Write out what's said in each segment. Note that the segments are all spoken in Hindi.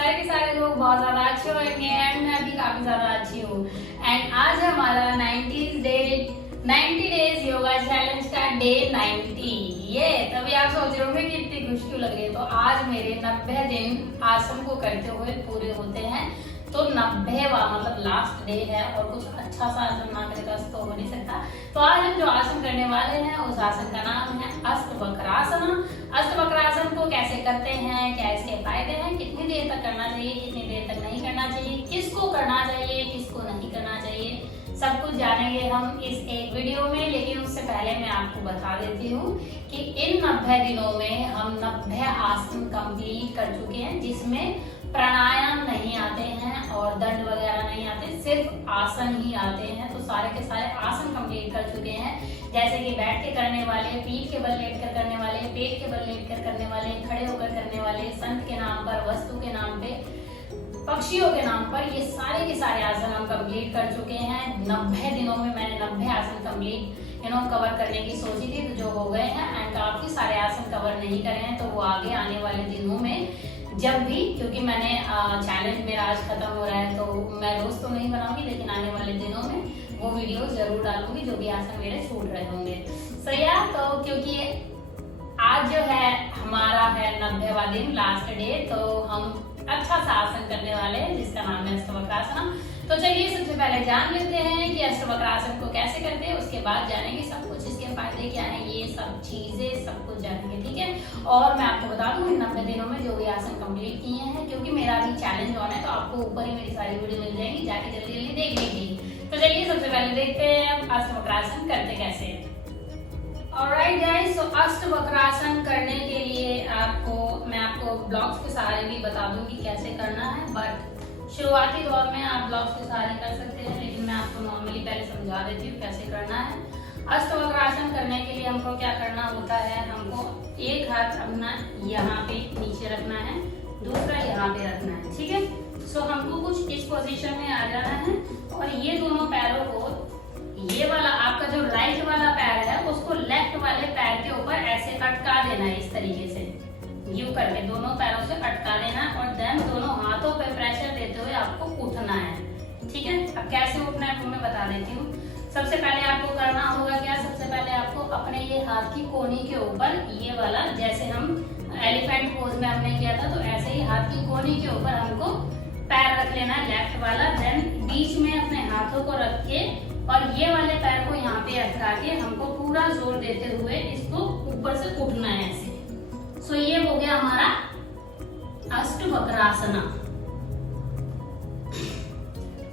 सारे के सारे लोग बहुत ज्यादा अच्छे होंगे एंड मैं भी काफी ज्यादा अच्छी हूँ। एंड आज है हमारा 90 डेज योगा चैलेंज का डे 90। ये तभी आप सोच रहे होंगे कि इतनी खुश क्यों लग रही है। तो आज मेरे 90 दिन आसन को करते हुए पूरे होते हैं। तो 90वां मतलब लास्ट डे है और कुछ अच्छा सा आसन ना करे तो हो नहीं सकता। तो आज हम जो आसन करने वाले हैं उस आसन का नाम है अष्टवक्रासन। अष्टवक्रासन को कैसे करते हैं, क्या इसके फायदे हैं, कितनी देर तक करना चाहिए, कितनी देर तक नहीं करना चाहिए, किसको करना चाहिए, किसको नहीं करना चाहिए, सब कुछ जानेंगे हम इस एक वीडियो में। लेकिन उससे पहले मैं आपको बता देती हूँ कि इन 90 दिनों में हम 90 आसन कंप्लीट कर चुके हैं, जिसमें प्राणायाम नहीं आते हैं और दंड वगैरह नहीं आते, सिर्फ आसन ही आते हैं। तो सारे के सारे आसन कंप्लीट कर चुके हैं, जैसे कि बैठ के करने वाले, पीठ के बल लेट कर करने वाले, पेट के बल लेट कर करने वाले, खड़े होकर करने वाले, संत के नाम पर, वस्तु के नाम पे, पक्षियों के नाम पर, ये सारे के सारे आसन हम कंप्लीट कर चुके हैं। 90 दिनों में मैंने 90 आसन कंप्लीट कवर करने की सोची थी, तो जो हो गए हैं। एंड काफी सारे आसन कवर नहीं करे हैं, तो वो आगे आने वाले दिनों में जब भी, क्योंकि मैंने चैलेंज मेरा आज खत्म हो रहा है, तो मैं रोज तो नहीं बनाऊंगी, लेकिन आने वाले दिनों में वो वीडियो जरूर डालूंगी जो भी आसन मेरे छूट रहे होंगे। सो यार, तो क्योंकि आज जो है हमारा है 90वां दिन, लास्ट डे, तो हम अच्छा सा आसन करने वाले हैं जिसका नाम है अष्टवक्रासन। तो चलिए सबसे पहले जान लेते हैं कि अष्टवक्रासन को कैसे करते हैं, उसके बाद जानेंगे सब कुछ, इसके फायदे क्या हैं, ये सब चीजें सब कुछ जानेंगे, ठीक है। और मैं आपको बता दूं 90 दिनों में जो भी आसन कंप्लीट किए हैं, क्योंकि मेरा अभी चैलेंज ऑन है, तो आपको ऊपर ही मेरी सारी वीडियो मिल जाएगी, जाके जल्दी जल्दी देख लीजिए। तो चलिए सबसे पहले देखते हैं अष्टवक्रासन करते कैसे हैं। ऑलराइट गाइस, तो अष्टवक्रासन करने के लिए मैं आपको ब्लॉक्स के सहारे भी बता दूंगी कैसे करना है, बट शुरुआती दौर में आप ब्लॉक्स के सहारे कर सकते हैं, लेकिन मैं आपको नॉर्मली पहले समझा देती हूँ कैसे करना है। अष्टवक्रासन करने के लिए हमको क्या करना होता है, हमको एक हाथ अपना यहाँ पे नीचे रखना है, दूसरा यहाँ पे रखना है, ठीक है। सो हमको कुछ इस पोजीशन में आ जाना है और ये दोनों पैरों को, ये वाला आपका जो राइट वाला पैर है उसको लेफ्ट वाले पैर के ऊपर ऐसे अटका देना है, इस तरीके से यूं करके दोनों पैरों से अटका देना है और देन दोनों हाथों पे प्रेशर देते हुए आपको उठना है, ठीक है। अब कैसे उठना है मैं बता देती हूँ। सबसे पहले आपको करना होगा क्या, सबसे पहले आपको अपने ये हाथ की कोहनी के ऊपर, ये वाला जैसे हम एलिफेंट पोज में हमने किया था, तो ऐसे ही हाथ की कोहनी के ऊपर हमको पैर रख लेना है, लेफ्ट वाला। देन बीच में अपने हाथों को रख के और ये वाले पैर को यहाँ पे अटका के हमको पूरा जोर देते हुए इसको ऊपर से उठना है ऐसे। सो ये हो गया हमारा अष्टवक्रासन।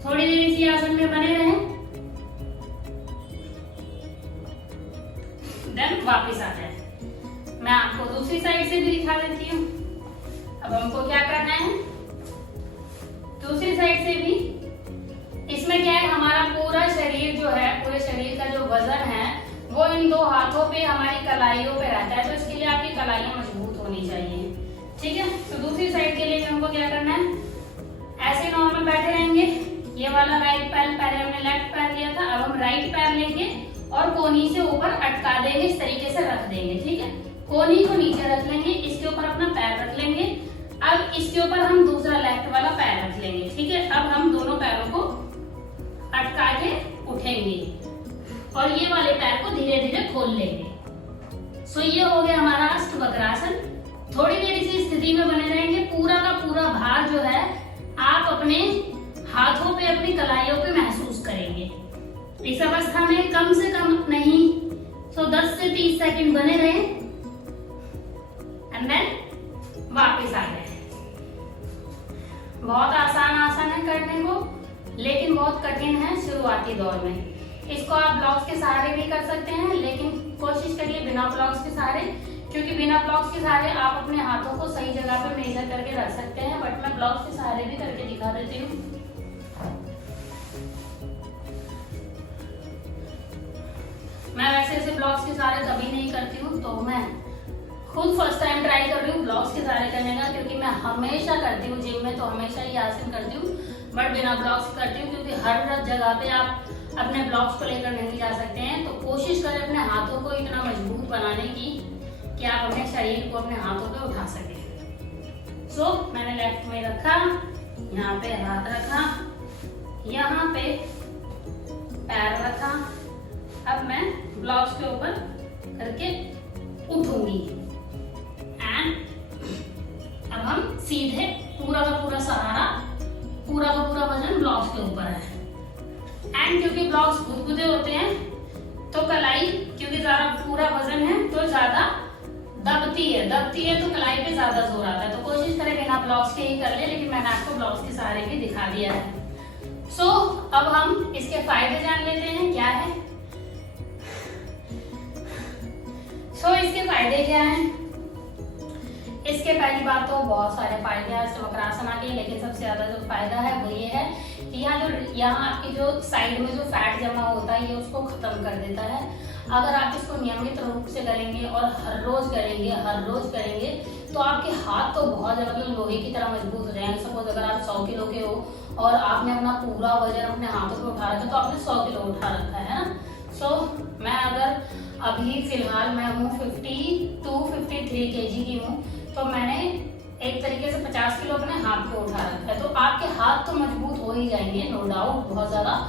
थोड़ी देर इसी आसन में बने रहें, देन वापस आ जाए। मैं आपको दूसरी साइड से भी दिखा देती हूँ। अब हमको क्या करना है, दूसरी साइड से भी। इसमें क्या है, हमारा पूरा शरीर जो है, पूरे शरीर का जो वजन है वो इन दो हाथों पे, हमारी कलाइयों पे रहता है, तो इसके लिए आपकी कलाइयां मजबूत होनी चाहिए, ठीक है। तो दूसरी साइड के लिए हमको क्या करना है, ऐसे नॉर्मल बैठे रहेंगे। ये वाला राइट पैर, पहले हमने लेफ्ट पैर लिया था, अब हम राइट पैर लेंगे और कोहनी से ऊपर अटका देंगे, इस तरीके से रख देंगे, ठीक है। कोहनी को नीचे रख लेंगे, इसके ऊपर अपना पैर रख लेंगे। अब इसके ऊपर हम दूसरा लेफ्ट वाला पैर रख लेंगे, ठीक है। अब हम दोनों पैरों को अटका के उठेंगे और ये वाले पैर को धीरे धीरे खोल लेंगे। सो ये हो गया हमारा अष्टवक्रासन। थोड़ी देर इसी स्थिति में बने रहेंगे। पूरा का पूरा भार जो है आप अपने हाथों पे, अपनी कलाइयों पे महसूस करेंगे। इस अवस्था में कम से कम नहीं 10 से 30 सेकंड बने रहे एंड देन वापस आ जाए। बहुत आसान आसन है करने को, लेकिन बहुत कठिन है शुरुआती दौर में। इसको आप ब्लॉक्स के सहारे भी कर सकते हैं, लेकिन कोशिश करिए बिना ब्लॉक्स के सहारे, क्योंकि बिना ब्लॉक्स के सहारे आप अपने हाथों को सही जगह पे मेजर करके रख सकते हैं, बट मैं ब्लॉक्स के सहारे भी करके दिखा देती हूँ। मैं वैसे ऐसे ब्लॉक्स के सहारे कभी नहीं करती हूँ, तो मैं खुद फर्स्ट टाइम ट्राई कर रही हूँ ब्लॉक्स के सहारे करने का, क्योंकि मैं हमेशा करती हूँ जिम में, तो हमेशा ये आसन करती हूँ, बट बिना ब्लॉक्स करती हूँ, क्योंकि हर जगह पे आप अपने ब्लॉक्स को लेकर नहीं जा सकते हैं। तो कोशिश करें अपने हाथों को इतना मजबूत बनाने की कि आप अपने शरीर को अपने हाथों पे उठा सकें। सो मैंने लेफ्ट में रखा, यहाँ पे हाथ रखा, यहाँ पे पैर रखा। अब मैं ब्लॉक्स के ऊपर करके उठूंगी एंड अब हम सीधे पूरा का पूरा सहारा, पूरा का पूरा वजन ब्लॉक्स के ऊपर है। एंड क्योंकि ब्लॉक्स गुदगुदे होते हैं तो कलाई, क्योंकि ज्यादा पूरा वजन है तो ज्यादा दबती है तो कलाई पे ज्यादा जोर आता है। तो कोशिश करें बिना ब्लॉक्स के ही कर ले, लेकिन मैंने आपको ब्लॉक्स के सहारे भी दिखा दिया है। सो अब हम इसके फायदे जान लेते हैं क्या है। सो इसके फायदे क्या हैं? इसके पहली बात तो बहुत सारे फायदे हैं वक्रासना के, लेकिन सबसे ज्यादा जो फायदा है वो ये है कि यहाँ आपकी जो साइड में जो फैट जमा होता है ये उसको खत्म कर देता है। अगर आप इसको नियमित रूप से करेंगे और हर रोज करेंगे तो आपके हाथ तो बहुत मतलब लोहे की तरह मजबूत हो जाएंगे। सपोज अगर आप 100 किलो के हो और आपने अपना पूरा वजन अपने हाथों पे उठा रखा है, तो आपने 100 किलो उठा रखा है ना। सो मैं अगर अभी फिलहाल मैं हूँ 52-53 kg की हूँ, तो मैंने एक तरीके से 50 किलो अपने हाथ पे उठा रखा है। तो आपके हाथ तो मजबूत हो ही जाएंगे, नो डाउट। बहुत ज्यादा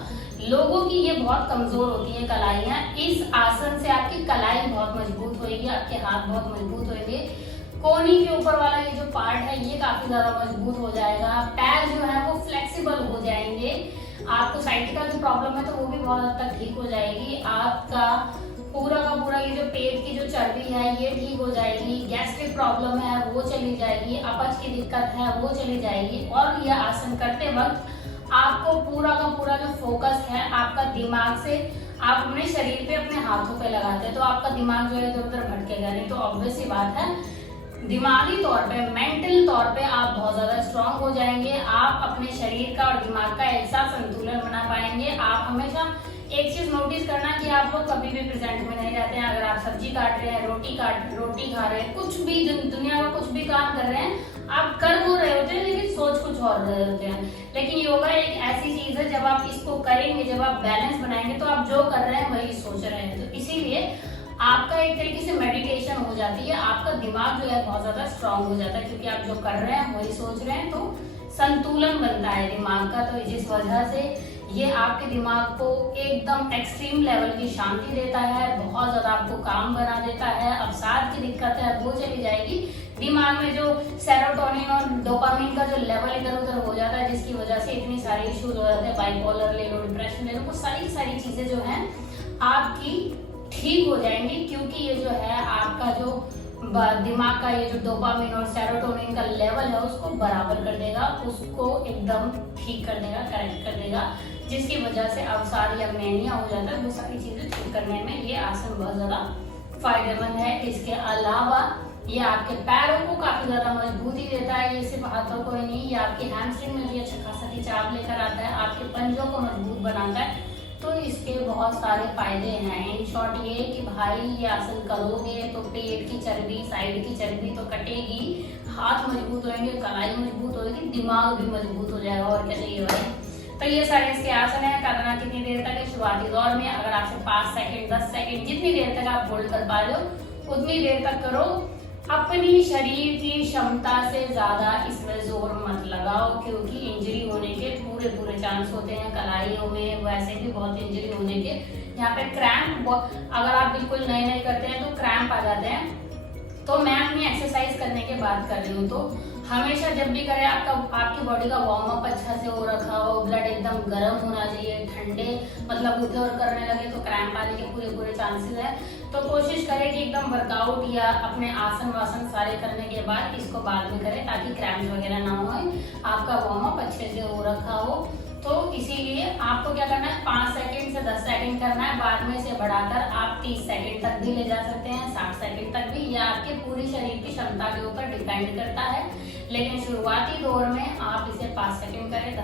लोगों की ये बहुत कमजोर होती है कलाइयाँ, इस आसन से आपकी कलाई बहुत मजबूत होगी, आपके हाथ बहुत मजबूत होंगे। कोहनी के ऊपर वाला ये जो पार्ट है ये काफी ज्यादा मजबूत हो जाएगा। पैर जो है वो फ्लेक्सिबल हो जाएंगे। आपको साइटिका की प्रॉब्लम है तो वो भी बहुत हद तक ठीक हो जाएगी। आपका पूरा का पूरा ये जो पेट की जो चर्बी है ये ठीक हो जाएगी। गैस्ट्रिक प्रॉब्लम है वो चली जाएगी। अपच की दिक्कत है वो चली जाएगी। और यह आसन करते वक्त आपको पूरा का पूरा जो फोकस है आपका दिमाग से, आप अपने शरीर पे अपने हाथों पे लगाते हैं तो आपका दिमाग जो है इधर उधर भटकेगा नहीं। तो ऑब्वियस सी बात है, दिमागी तौर पे, मेंटल तौर पे आप बहुत ज्यादा स्ट्रांग हो जाएंगे। आप अपने शरीर का और दिमाग का एक साथ संतुलन बना पाएंगे। आप हमेशा एक चीज नोटिस करना कि आप लोग कभी भी प्रेजेंट में नहीं रहते हैं। अगर आप सब्जी काट रहे हैं, रोटी खा रहे हैं, कुछ भी दुनिया का कुछ भी काम कर रहे हैं, आप कर वो रहे होते हैं लेकिन सोच कुछ और रहे होते हैं। लेकिन योगा एक ऐसी चीज है, जब आप इसको करेंगे, जब आप बैलेंस बनाएंगे तो आप जो कर रहे हैं वही सोच रहे हैं। तो इसीलिए आपका एक तरीके से मेडिटेशन हो जाती है। आपका दिमाग जो है बहुत ज्यादा स्ट्रांग हो जाता है, क्योंकि आप जो कर रहे हैं वही सोच रहे हैं। तो संतुलन बनता है दिमाग का। तो जिस वजह से ये आपके दिमाग को एकदम एक्सट्रीम लेवल की शांति देता है, बहुत ज्यादा आपको काम बना देता है। अवसाद की दिक्कत है वो चली जाएगी। दिमाग में जो सेरोटोनिन और डोपामिन का जो लेवल इधर उधर हो जाता है, जिसकी वजह से इतनी सारी इश्यूज हो जाते हैं, बाइपोलर ले लो, डिप्रेशन ले लो, वो सारी चीजें जो है आपकी ठीक हो जाएंगी। क्योंकि ये जो है आपका जो दिमाग का ये जो डोपामिन और सेरोटोनिन का लेवल है उसको बराबर कर देगा, उसको एकदम ठीक कर देगा, करेक्ट कर देगा, जिसकी वजह से अवसाद या मैनिया हो जाता है। वो सारी चीजें ठीक करने में ये आसन बहुत ज्यादा फायदेमंद है। इसके अलावा ये आपके पैरों को काफी ज्यादा मजबूती देता है। ये सिर्फ हाथों को ही नहीं, ये आपके हैमस्ट्रिंग में भी अच्छा खासा खिंचाव लेकर आता है, आपके पंजों को मजबूत बनाता है। तो इसके बहुत सारे फायदे हैं। इन शॉर्ट ये कि भाई ये आसन करोगे तो पेट की चर्बी, साइड की चर्बी तो कटेगी, हाथ मजबूत होंगे, कलाई मजबूत होगी, दिमाग भी मजबूत हो जाएगा। और क्या चाहिए भाई। तो ये सारे इसके आसन है। करना कितनी देर तक है? शुरुआती दौर में अगर आपसे 5 सेकंड 10 सेकंड जितनी देर तक आप होल्ड कर पा रहे हो उतनी देर तक करो। अपनी शरीर की क्षमता से ज्यादा इसमें जोर मत लगाओ, क्योंकि इंजरी होने के पूरे चांस होते हैं। कलाइयों में वैसे भी बहुत इंजरी होने के, यहाँ पे क्रैम्प, अगर आप बिल्कुल नए करते हैं तो क्रैम्प आ जाते हैं। तो मैं अपनी एक्सरसाइज करने के बाद कर रही हूँ, तो हमेशा जब भी करें आपकी बॉडी का वार्म अप अच्छा से हो रखा हो, ब्लड एकदम गर्म होना चाहिए। ठंडे मतलब उठे और करने लगे तो क्रैम्प आने के पूरे चांसेस है। तो कोशिश करें कि एकदम वर्कआउट या अपने आसन वासन सारे करने के बाद इसको बाद में करें, ताकि क्रैम्प वगैरह ना हो, आपका वार्म अप अच्छे से हो रखा हो। तो इसीलिए आपको क्या करना है, 5 सेकंड से 10 सेकंड करना है। बाद में से बढ़ाकर आप 30 सेकंड तक भी ले जा सकते हैं, 60 सेकंड तक भी। यह आपके पूरी शरीर की क्षमता के ऊपर डिपेंड करता है। लेकिन शुरुआती दौर में आप इसे 5 सेकंड करें,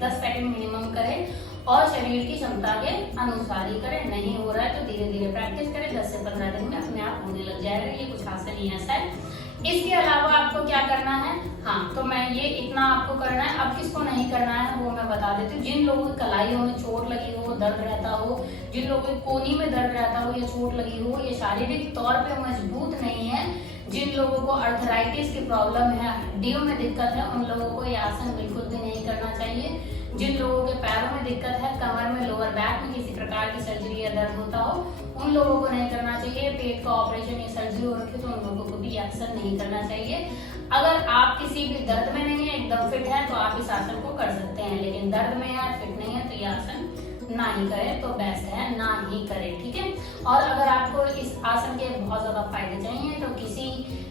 10 सेकंड मिनिमम करें और शरीर की क्षमता के अनुसार ही करें। नहीं हो रहा है तो धीरे धीरे प्रैक्टिस करें। 10 से 15 दिन में अपने आप होने लग जाएगा। ये कुछ आसन ही ऐसा है। इसके अलावा आपको क्या करना है, हाँ तो मैं ये इतना आपको करना है। अब किसको नहीं करना है वो मैं बता देती हूँ। जिन लोगों की कलाइयों में चोट लगी हो, दर्द रहता हो, जिन लोगों की कोहनी में दर्द रहता हो या चोट लगी हो, ये शारीरिक तौर पे मजबूत नहीं है, जिन लोगों को अर्थराइटिस की प्रॉब्लम है, हड्डियों में दिक्कत है, उन लोगों को ये आसन बिल्कुल भी नहीं करना चाहिए। जिन लोगों के पैरों में दिक्कत है, कमर में, लोअर बैक में किसी प्रकार की सर्जरी या दर्द होता हो, उन लोगों को नहीं करना चाहिए। पेट का ऑपरेशन या सर्जरी हो रखी तो उन लोगों को भी आसन नहीं करना चाहिए। अगर आप किसी भी दर्द में नहीं है, एकदम फिट है, तो आप इस आसन को कर सकते हैं, लेकिन दर्द में है, फिट नहीं है, तो ये आसन ना ही करें तो बेस्ट है, ना ही करें, ठीक है। और अगर आपको इस आसन के बहुत ज्यादा फायदे चाहिए तो किसी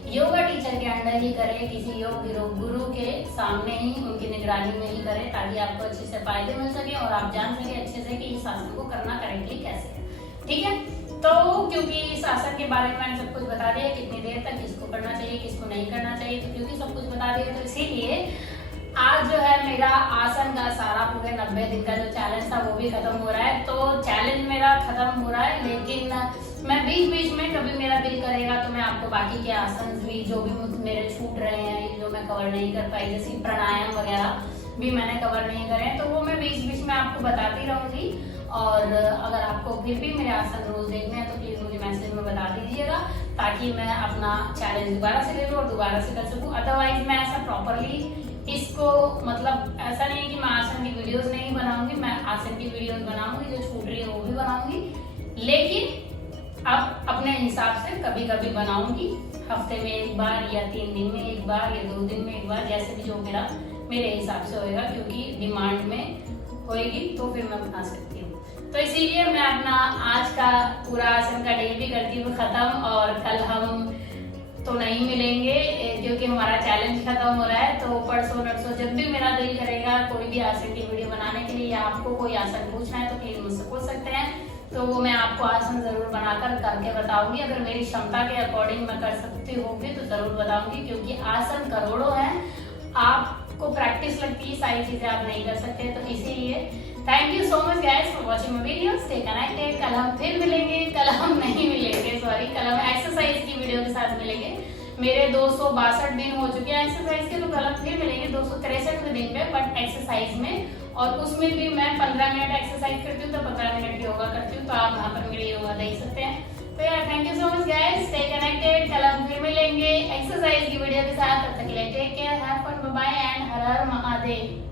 योगा टीचर के अंडर ही करें, किसी योग गुरु के सामने ही, उनकी निगरानी में ही करें, ताकि आपको अच्छे से फायदे मिल सके और आप जान सके अच्छे से कि इस आसन को करना करेक्टली कैसे है, ठीक है। तो क्योंकि इस आसन के बारे में मैंने सब कुछ बता दिया, कितनी देर तक किसको करना चाहिए, किसको नहीं करना चाहिए, तो क्योंकि सब कुछ बता दिया तो इसीलिए आज जो है मेरा आसन का सारा पूरे 90 दिन का जो चैलेंज था वो भी खत्म हो रहा है। तो चैलेंज मेरा खत्म हो रहा है, लेकिन मैं बीच बीच में कभी मेरा दिल करेगा तो मैं आपको बाकी के आसन भी जो भी मेरे छूट रहे हैं, जो मैं कवर नहीं कर पाई, जैसे प्राणायाम वगैरह भी मैंने कवर नहीं करे, तो वो मैं बीच बीच में आपको बताती रहूंगी। और अगर आपको फिर भी मेरे आसन रोज देखने हैं तो प्लीज मुझे मैसेज में बता दीजिएगा, ताकि मैं अपना चैलेंज दोबारा से ले लूँ और दोबारा से कर सकूँ। अदरवाइज मैं ऐसा प्रॉपरली इसको, मतलब ऐसा नहीं है कि मैं आसन की वीडियोस नहीं बनाऊंगी, मैं आसन की वीडियोस बनाऊंगी, जो छूट रही है वो भी बनाऊंगी, लेकिन अब अपने हिसाब से कभी कभी बनाऊंगी, हफ्ते में एक बार या 3 दिन में एक बार या 2 दिन में एक बार, जैसे भी जो मेरे हिसाब से होएगा, क्योंकि डिमांड में होएगी तो फिर मैं बना सकती हूँ। तो इसीलिए मैं अपना आज का पूरा आसन का डे भी करती हूँ खत्म, और कल हम तो नहीं मिलेंगे क्योंकि हमारा चैलेंज खत्म हो रहा है। तो परसों नरसों जब भी मेरा दिल करेगा कोई भी आसन की वीडियो बनाने के लिए, या आपको कोई आसन पूछना है तो प्लीज मुझसे पूछ सकते हैं, तो वो मैं आपको आसन जरूर बनाकर करके बताऊंगी। अगर मेरी क्षमता के अकॉर्डिंग मैं कर सकती होगी तो जरूर बताऊंगी, क्योंकि आसन करोड़ों हैं, आपको प्रैक्टिस लगती है, सारी चीजें आप नहीं कर सकते। तो इसीलिए thank you so much guys for watching my videos, stay connected. कल हम फिर मिलेंगे, कल हम नहीं मिलेंगे, सॉरी, कल हम एक्सरसाइज की वीडियो के साथ मिलेंगे। मेरे 262 दिन हो चुके हैं एक्सरसाइज के, तो कल हम फिर मिलेंगे 263वें दिन पे, बट एक्सरसाइज में। और उसमें भी मैं 15 मिनट एक्सरसाइज करती हूँ, तो 15 मिनट योगा करती हूँ, तो आप वहाँ पर मेरे योगा देख सकते हैं। तो यार thank you so much guys, stay connected. कल हम फिर मिलेंगे एक्सरसाइज की वीडियो के साथ, तब तक के लिए take care, have fun, bye bye and हर हर महादेव।